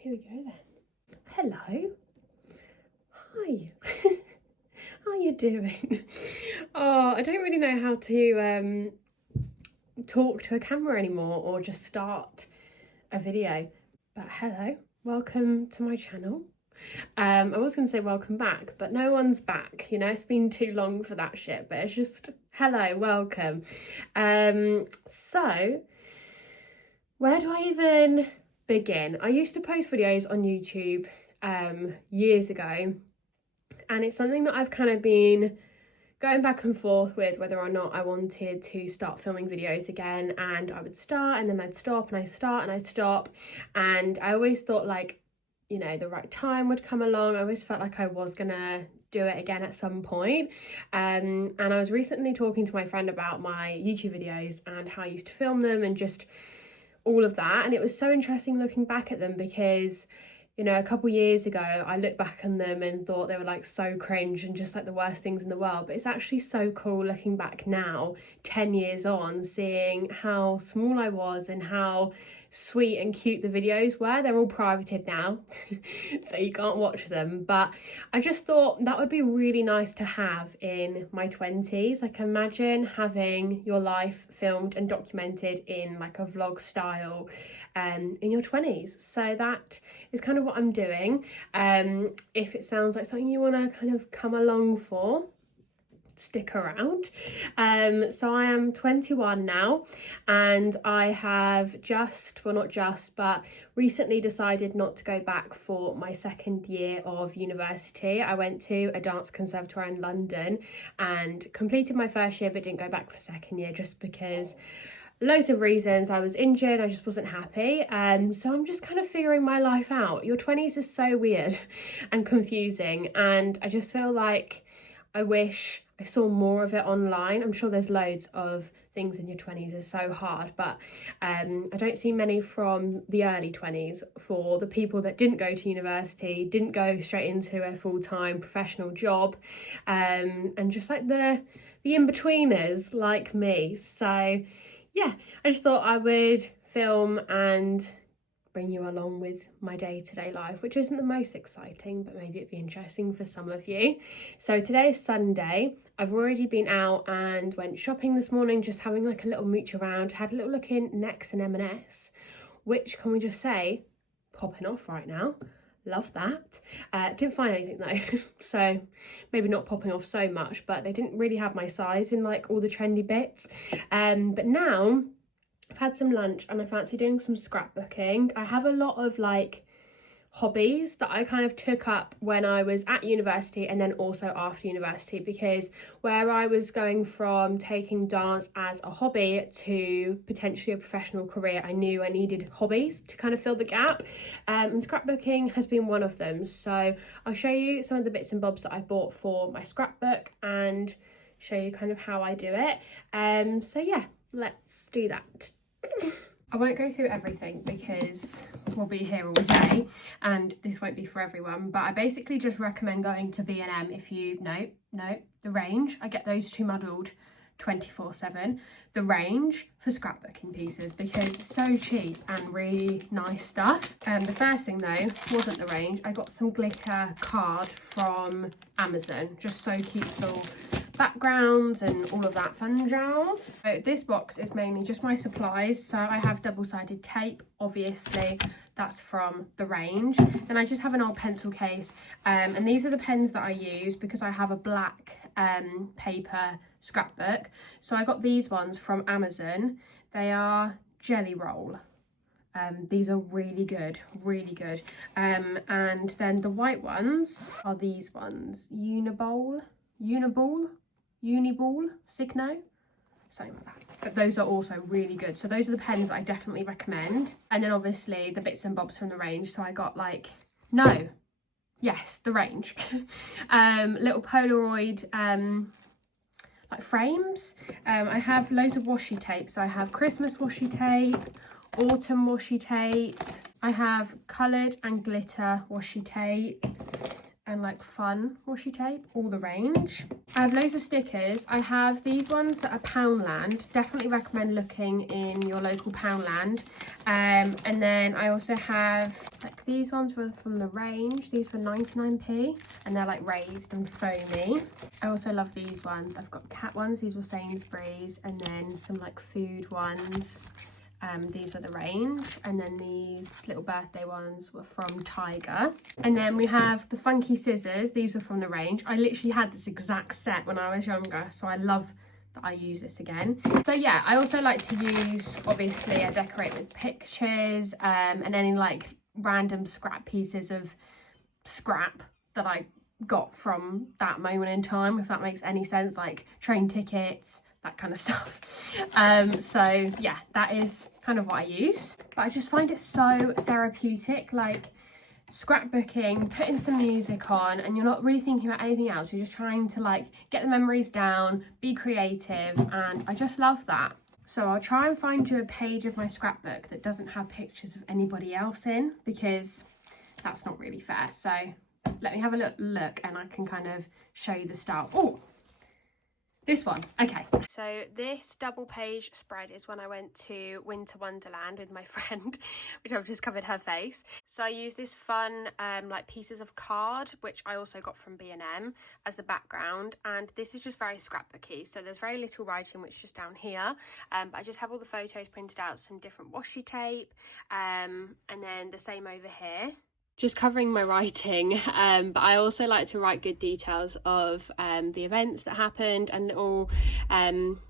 Here we go then. Hello. Hi. How you doing? Oh, I don't really know how to talk to a camera anymore or just start a video. But hello, welcome to my channel. I was going to say welcome back, but no one's back. You know, it's been too long for that shit, but it's just hello, welcome. So where do I even begin? I used to post videos on YouTube years ago, and it's something that I've kind of been going back and forth with whether or not I wanted to start filming videos again. And I would start and then I'd stop, and I'd start and I'd stop, and I always thought, like, you know, the right time would come along. I always felt like I was gonna do it again at some point. And I was recently talking to my friend about my YouTube videos and how I used to film them and just all of that, and it was so interesting looking back at them because, you know, a couple years ago I looked back on them and thought they were like so cringe and just like the worst things in the world, but it's actually so cool looking back now 10 years on, seeing how small I was and how sweet and cute the videos were. They're all privated now so you can't watch them, but I just thought that would be really nice to have in my 20s. Like, imagine having your life filmed and documented in like a vlog style in your 20s. So that is kind of what I'm doing. If it sounds like something you want to kind of come along for, stick around. So I am 21 now, and I have but recently decided not to go back for my second year of university. I went to a dance conservatoire in London and completed my first year but didn't go back for second year just because loads of reasons. I was injured, I just wasn't happy, so I'm just kind of figuring my life out. Your 20s is so weird and confusing, and I just feel like I wish I saw more of it online. I'm sure there's loads of things in your 20s is so hard, but I don't see many from the early 20s for the people that didn't go to university, didn't go straight into a full-time professional job, and just like the in-betweeners like me. So yeah, I just thought I would film and bring you along with my day-to-day life, which isn't the most exciting, but maybe it'd be interesting for some of you. So today is Sunday. I've already been out and went shopping this morning, just having like a little mooch around, had a little look in Next and M&S, which, can we just say, popping off right now. Love that. Didn't find anything though, so maybe not popping off so much, but they didn't really have my size in like all the trendy bits. But now I've had some lunch and I fancy doing some scrapbooking. I have a lot of like hobbies that I kind of took up when I was at university and then also after university, because where I was going from taking dance as a hobby to potentially a professional career, I knew I needed hobbies to kind of fill the gap, and scrapbooking has been one of them. So I'll show you some of the bits and bobs that I bought for my scrapbook and show you kind of how I do it. So yeah, let's do that. I won't go through everything because we'll be here all day and this won't be for everyone, but I basically just recommend going to B&M if you the Range. I get those two muddled 24/7. The Range for scrapbooking pieces because it's so cheap and really nice stuff. The first thing though wasn't the Range. I got some glitter card from Amazon, just so cute, little backgrounds and all of that fun jazz. So this box is mainly just my supplies. So I have double-sided tape, obviously that's from the Range. Then I just have an old pencil case, and these are the pens that I use because I have a black paper scrapbook. So I got these ones from Amazon. They are Jelly Roll. These are really good, and then the white ones are these ones, Uniball, Signo, something like that. But those are also really good. So those are the pens that I definitely recommend. And then obviously the bits and bobs from the Range. So I got the Range. Little Polaroid like frames. I have loads of washi tape. So I have Christmas washi tape, autumn washi tape. I have coloured and glitter washi tape. and like fun washi tape, all the range. I have loads of stickers. I have these ones that are Poundland. Definitely recommend looking in your local Poundland. And then I also have like these ones were from the range. These were 99p and they're like raised and foamy. I also love these ones. I've got cat ones. These were Sainsbury's, and then some like food ones. These were the range, and then these little birthday ones were from Tiger. And then we have the funky scissors. These were from the range. I literally had this exact set when I was younger, so I love that I use this again. So yeah, I also like to use, obviously I decorate with pictures and any like random scrap pieces of scrap that I got from that moment in time, if that makes any sense, like train tickets, that kind of stuff. So yeah, that is kind of what I use. But I just find it so therapeutic, like scrapbooking, putting some music on, and you're not really thinking about anything else. You're just trying to like get the memories down, be creative, and I just love that. So I'll try and find you a page of my scrapbook that doesn't have pictures of anybody else in, because that's not really fair. So let me have a look and I can kind of show you the style. Oh, this one. Okay. So this double page spread is when I went to Winter Wonderland with my friend, which I've just covered her face. So I used this fun like pieces of card, which I also got from B&M, as the background. And this is just very scrapbooky. So there's very little writing, which is just down here. But I just have all the photos printed out, some different washi tape, and then the same over here. Just covering my writing, but I also like to write good details of the events that happened, and little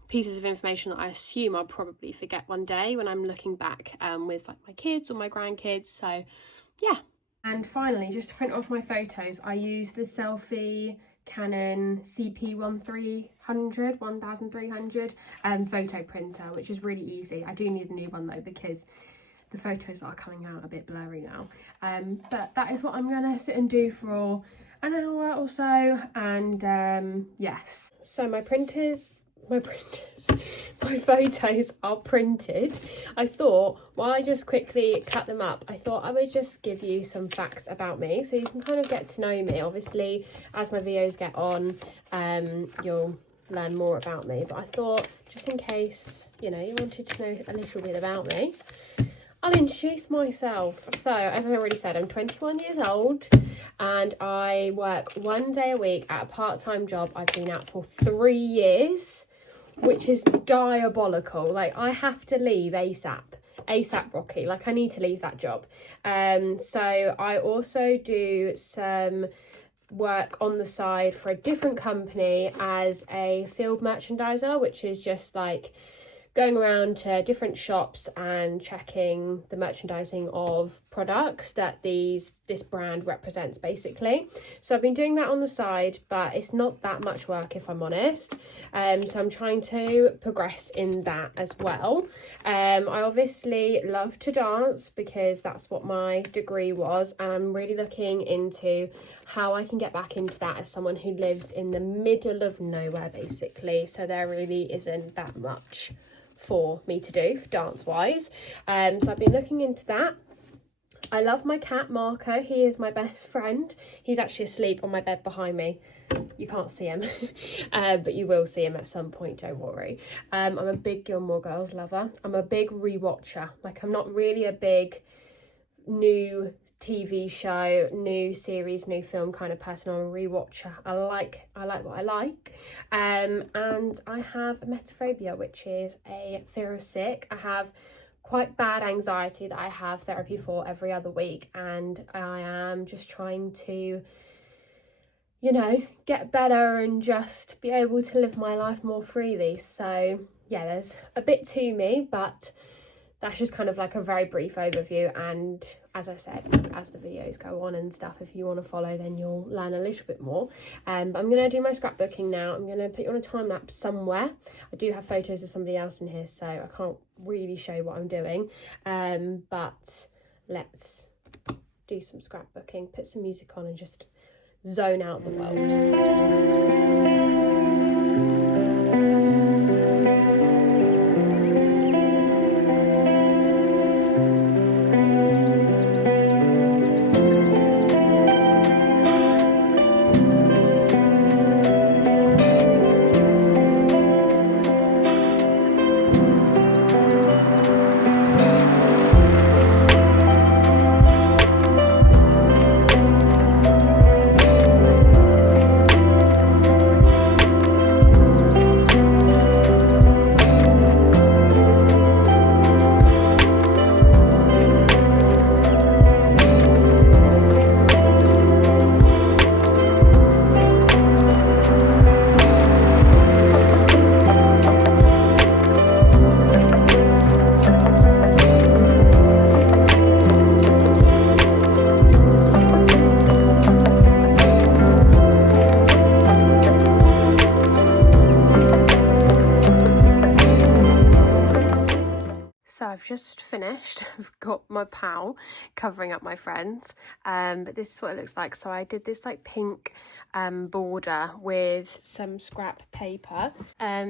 pieces of information that I assume I'll probably forget one day when I'm looking back with like my kids or my grandkids. So yeah. And finally, just to print off my photos, I use the Selfie Canon CP1300 photo printer, which is really easy. I do need a new one though, because the photos are coming out a bit blurry now, but that is what I'm gonna sit and do for an hour or so. And yes, so my photos are printed. I thought, while I just quickly cut them up, I thought I would just give you some facts about me so you can kind of get to know me. Obviously, as my videos get on, you'll learn more about me, but I thought, just in case, you know, you wanted to know a little bit about me, I'll introduce myself. So, as I already said, I'm 21 years old and I work 1 day a week at a part-time job I've been at for 3 years, which is diabolical. Like, I have to leave ASAP Rocky. Like, I need to leave that job. So I also do some work on the side for a different company as a field merchandiser, which is just like going around to different shops and checking the merchandising of products that this brand represents, basically. So I've been doing that on the side, but it's not that much work, if I'm honest. So I'm trying to progress in that as well. I obviously love to dance because that's what my degree was, and I'm really looking into how I can get back into that as someone who lives in the middle of nowhere, basically. So there really isn't that much for me to do dance wise. So I've been looking into that. I love my cat Marco. He is my best friend. He's actually asleep on my bed behind me. You can't see him, but you will see him at some point, don't worry. I'm a big Gilmore Girls lover. I'm a big rewatcher. Like, I'm not really a big new TV show, new series, new film kind of person. I'm a rewatcher. I like what I like. And I have emetophobia, which is a fear of sick. I have quite bad anxiety that I have therapy for every other week, and I am just trying to, you know, get better and just be able to live my life more freely. So yeah, there's a bit to me, but that's just kind of like a very brief overview. And as I said, as the videos go on and stuff, if you want to follow, then you'll learn a little bit more. But I'm going to do my scrapbooking now. I'm going to put you on a time lapse somewhere. I do have photos of somebody else in here, so I can't really show you what I'm doing. But let's do some scrapbooking, put some music on and just zone out the world. just finished. I've got my pal covering up my friends, but this is what it looks like. So I did this like pink border with some scrap paper.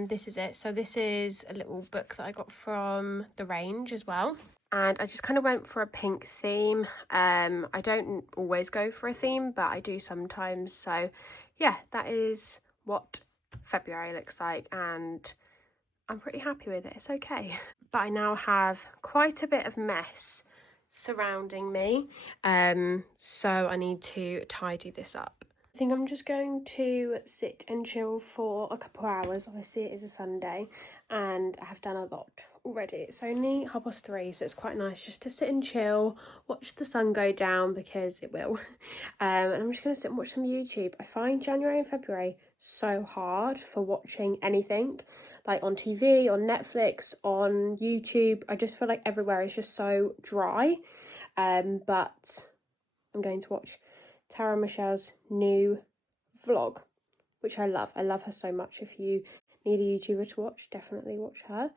This is it. So this is a little book that I got from the range as well. And I just kind of went for a pink theme. I don't always go for a theme, but I do sometimes. So yeah, that is what February looks like, and I'm pretty happy with it. It's okay. But I now have quite a bit of mess surrounding me, so I need to tidy this up. I think I'm just going to sit and chill for a couple of hours. Obviously it is a Sunday and I have done a lot already. It's only 3:30, so it's quite nice just to sit and chill, watch the sun go down, because it will. And I'm just going to sit and watch some YouTube. I find January and February so hard for watching anything, like on TV, on Netflix, on YouTube. I just feel like everywhere is just so dry. But I'm going to watch Tara Michelle's new vlog, which I love. I love her so much. If you need a YouTuber to watch, definitely watch her.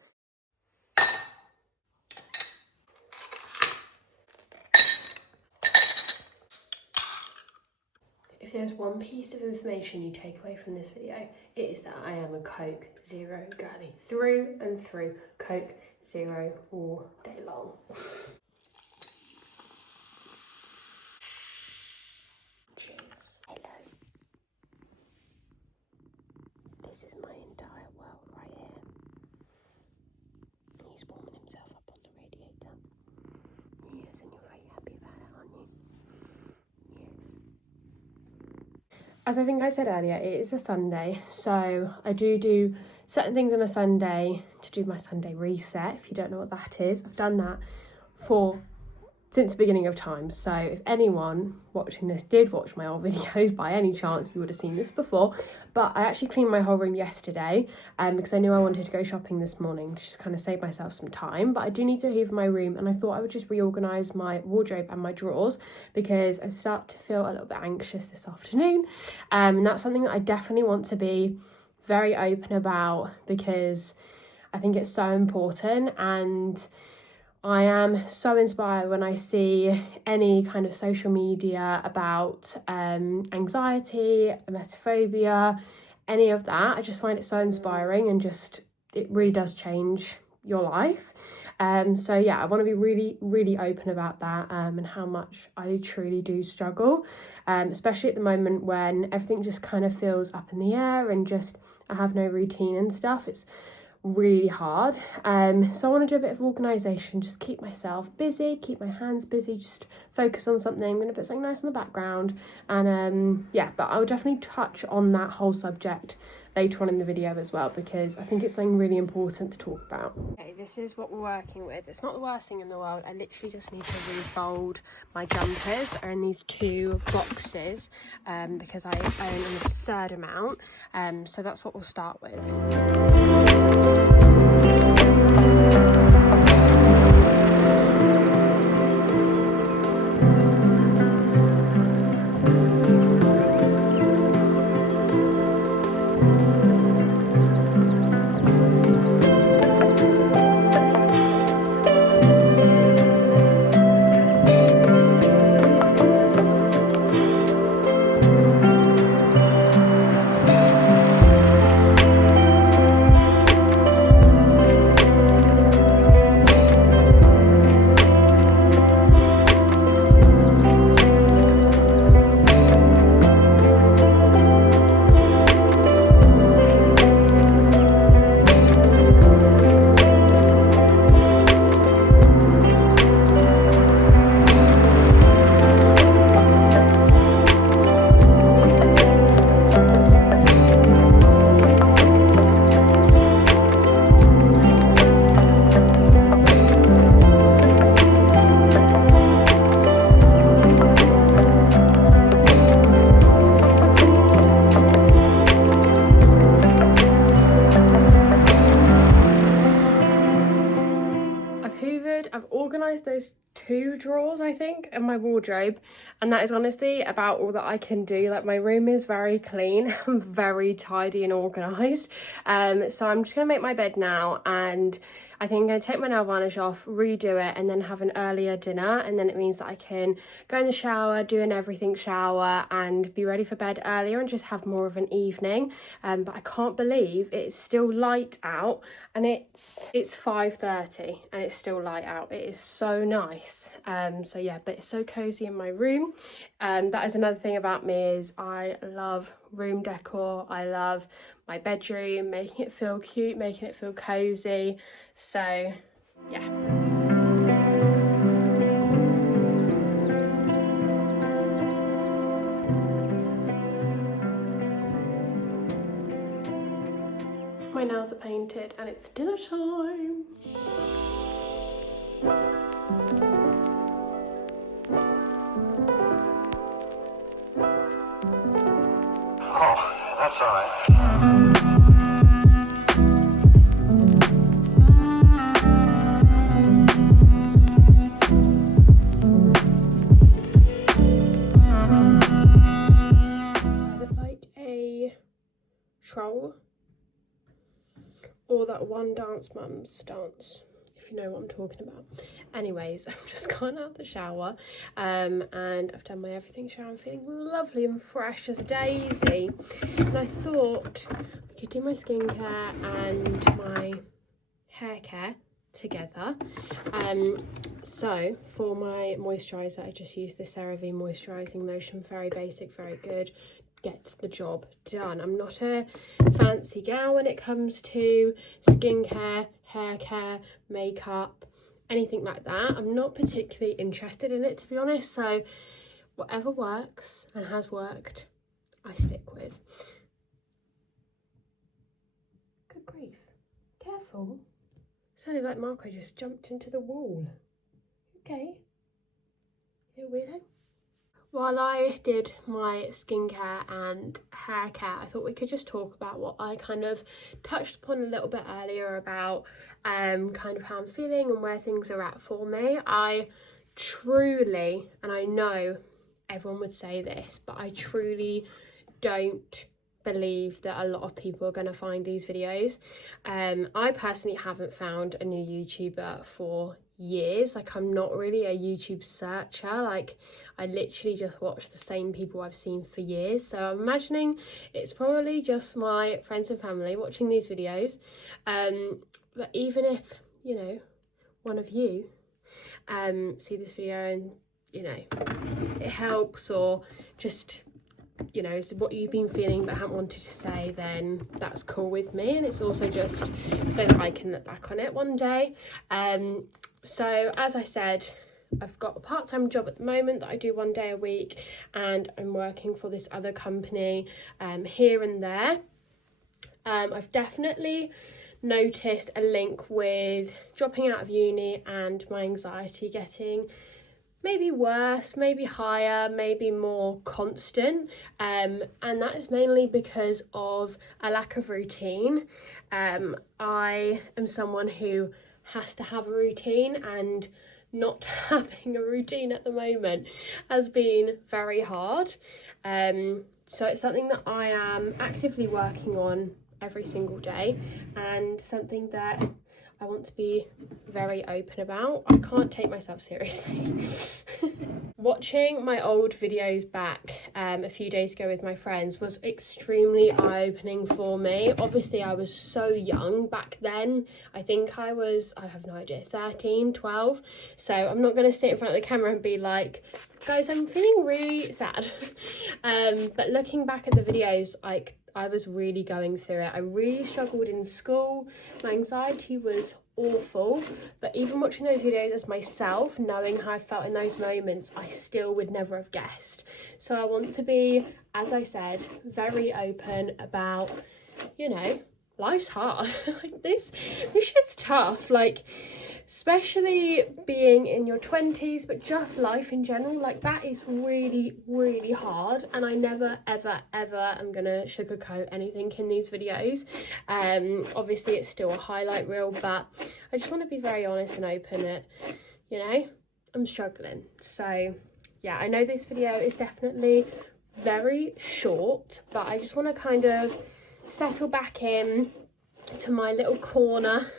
If there's one piece of information you take away from this video, it is that I am a Coke Zero girly. Through and through. Coke Zero all day long. Cheers. Hello. This is my entire world right here. He's warming himself up on the radiator. Yes, and you're very happy about it, aren't you? As I think I said earlier, it is a Sunday, so I do certain things on a Sunday to do my Sunday reset. If you don't know what that is, I've done that since the beginning of time. So if anyone watching this did watch my old videos by any chance, you would have seen this before. But I actually cleaned my whole room yesterday because I knew I wanted to go shopping this morning to just kind of save myself some time. But I do need to hoover my room, and I thought I would just reorganise my wardrobe and my drawers because I start to feel a little bit anxious this afternoon. And that's something that I definitely want to be very open about, because I think it's so important. And I am so inspired when I see any kind of social media about anxiety, emetophobia, any of that. I just find it so inspiring, and just it really does change your life. So yeah, I want to be really, really open about that, and how much I truly do struggle, especially at the moment when everything just kind of feels up in the air and just I have no routine and stuff. It's really hard. So I want to do a bit of organisation, just keep myself busy, keep my hands busy, just focus on something. I'm going to put something nice in the background, and yeah, but I'll definitely touch on that whole subject later on in the video as well, because I think it's something really important to talk about. Okay, this is what we're working with. It's not the worst thing in the world. I literally just need to refold my jumpers that are in these 2 boxes, because I own an absurd amount. So that's what we'll start with. I've organised those 2 drawers, I think, in my wardrobe, and that is honestly about all that I can do. Like, my room is very clean. I'm very tidy and organised. So I'm just gonna make my bed now, and I think I'm going to take my nail varnish off, redo it, and then have an earlier dinner, and then it means that I can go in the shower, do an everything shower, and be ready for bed earlier and just have more of an evening. But I can't believe it's still light out, and it's 5:30 and it's still light out. It is so nice. So yeah, but it's so cozy in my room. That is another thing about me, is I love room decor. I love my bedroom, making it feel cute, making it feel cozy. So yeah. My nails are painted and it's dinner time. Oh, that's all right. I look like a troll, or that one Dance Mums dance, if you know what I'm talking about. Anyways, I've just gone out the shower and I've done my everything shower. I'm feeling lovely and fresh as a daisy, and I thought we could do my skincare and my hair care together. So for my moisturiser, I just use this CeraVe moisturising lotion. Very basic, very good, gets the job done. I'm not a fancy gal when it comes to skincare, hair care, makeup, anything like that. I'm not particularly interested in it, to be honest, so whatever works and has worked, I stick with. Good grief, careful. Sounded like Marco just jumped into the wall. Okay, you weirdo. While I did my skincare and hair care, I thought we could just talk about what I kind of touched upon a little bit earlier about kind of how I'm feeling and where things are at for me. I truly, and I know everyone would say this, but I truly don't believe that a lot of people are going to find these videos. I personally haven't found a new YouTuber for years. Like, I'm not really a YouTube searcher. Like, I literally just watch the same people I've seen for years, so I'm imagining it's probably just my friends and family watching these videos. But even if, you know, one of you see this video and, you know, it helps, or just, you know, is what you've been feeling but haven't wanted to say, then that's cool with me. And it's also just so that I can look back on it one day. So as I said, I've got a part-time job at the moment that I do 1 day a week, and I'm working for this other company here and there. I've definitely noticed a link with dropping out of uni and my anxiety getting maybe worse, maybe higher, maybe more constant, and that is mainly because of a lack of routine. I am someone who has to have a routine, and not having a routine at the moment has been very hard. So it's something that I am actively working on every single day, and something that I want to be very open about. I can't take myself seriously. Watching my old videos back a few days ago with my friends was extremely eye-opening for me. Obviously, I was so young back then. I think I have no idea, 13, 12. So I'm not going to sit in front of the camera and be like, guys, I'm feeling really sad. But looking back at the videos, like, I was really going through it. I really struggled in school. My anxiety was awful, but even watching those videos as myself, knowing how I felt in those moments, I still would never have guessed. So I want to be, as I said, very open about, you know, life's hard. Like, this shit's tough. Like, especially being in your 20s, but just life in general, like, that is really, really hard. And I never, ever, ever am gonna sugarcoat anything in these videos. Obviously it's still a highlight reel, but I just want to be very honest and open at, you know, I'm struggling. So yeah, I know this video is definitely very short, but I just want to kind of settle back in to my little corner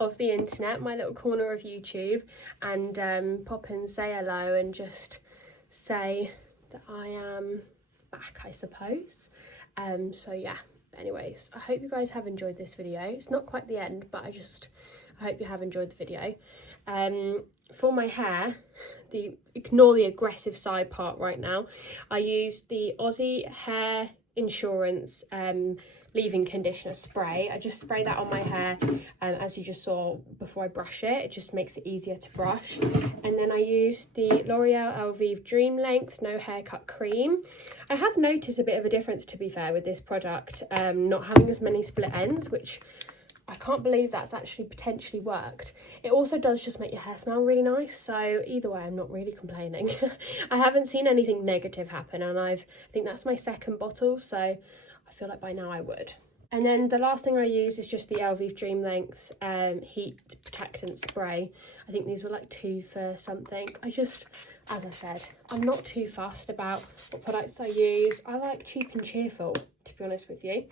of the internet, my little corner of YouTube, and pop and say hello and just say that I am back, I suppose. So yeah, but anyways, I hope you guys have enjoyed this video. It's not quite the end, but I hope you have enjoyed the video. For my hair, ignore the aggressive side part right now. I used the Aussie Hair Insurance leave-in conditioner spray. I just spray that on my hair, as you just saw before I brush it. It just makes it easier to brush. And then I used the L'Oreal Elvive Dream Length No Haircut Cream. I have noticed a bit of a difference, to be fair, with this product, not having as many split ends, which I can't believe that's actually potentially worked. It also does just make your hair smell really nice, so either way I'm not really complaining. I haven't seen anything negative happen, and I think that's my second bottle, so I feel like by now I would. And then the last thing I use is just the Elvive Dream Lengths heat protectant spray. I think these were like 2 for something. As I said, I'm not too fussed about what products I use. I like cheap and cheerful, to be honest with you.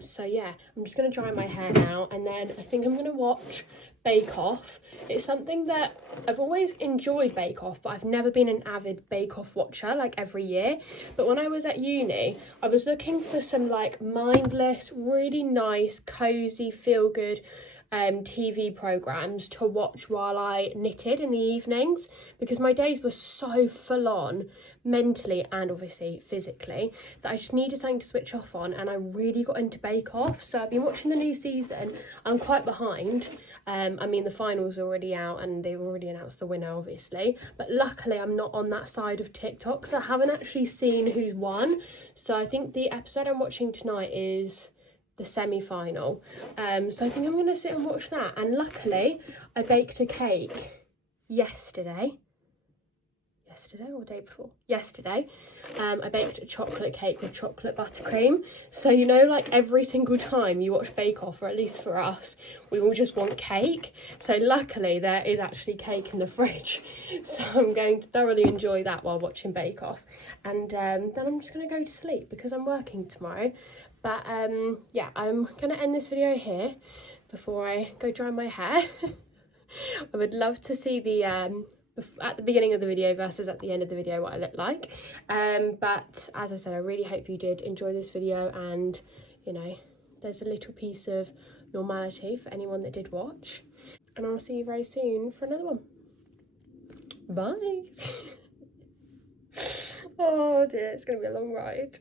So yeah, I'm just going to dry my hair now, and then I think I'm going to watch Bake Off. It's something that I've always enjoyed, Bake Off, but I've never been an avid Bake Off watcher like every year. But when I was at uni, I was looking for some like mindless, really nice, cozy, feel good TV programs to watch while I knitted in the evenings, because my days were so full on mentally and obviously physically that I just needed something to switch off on, and I really got into Bake Off. So I've been watching the new season. I'm quite behind. I mean, the finals are already out and they've already announced the winner, obviously, but luckily I'm not on that side of TikTok, so I haven't actually seen who's won. So I think the episode I'm watching tonight is the semi-final, so I think I'm going to sit and watch that. And luckily I baked a cake yesterday or the day before? Yesterday. I baked a chocolate cake with chocolate buttercream. So, you know, like every single time you watch Bake Off, or at least for us, we all just want cake. So luckily there is actually cake in the fridge. So I'm going to thoroughly enjoy that while watching Bake Off. And then I'm just going to go to sleep because I'm working tomorrow. But yeah, I'm going to end this video here before I go dry my hair. I would love to see the at the beginning of the video versus at the end of the video what I look like. But as I said, I really hope you did enjoy this video, and you know, there's a little piece of normality for anyone that did watch. And I'll see you very soon for another one. Bye. Oh dear, it's going to be a long ride.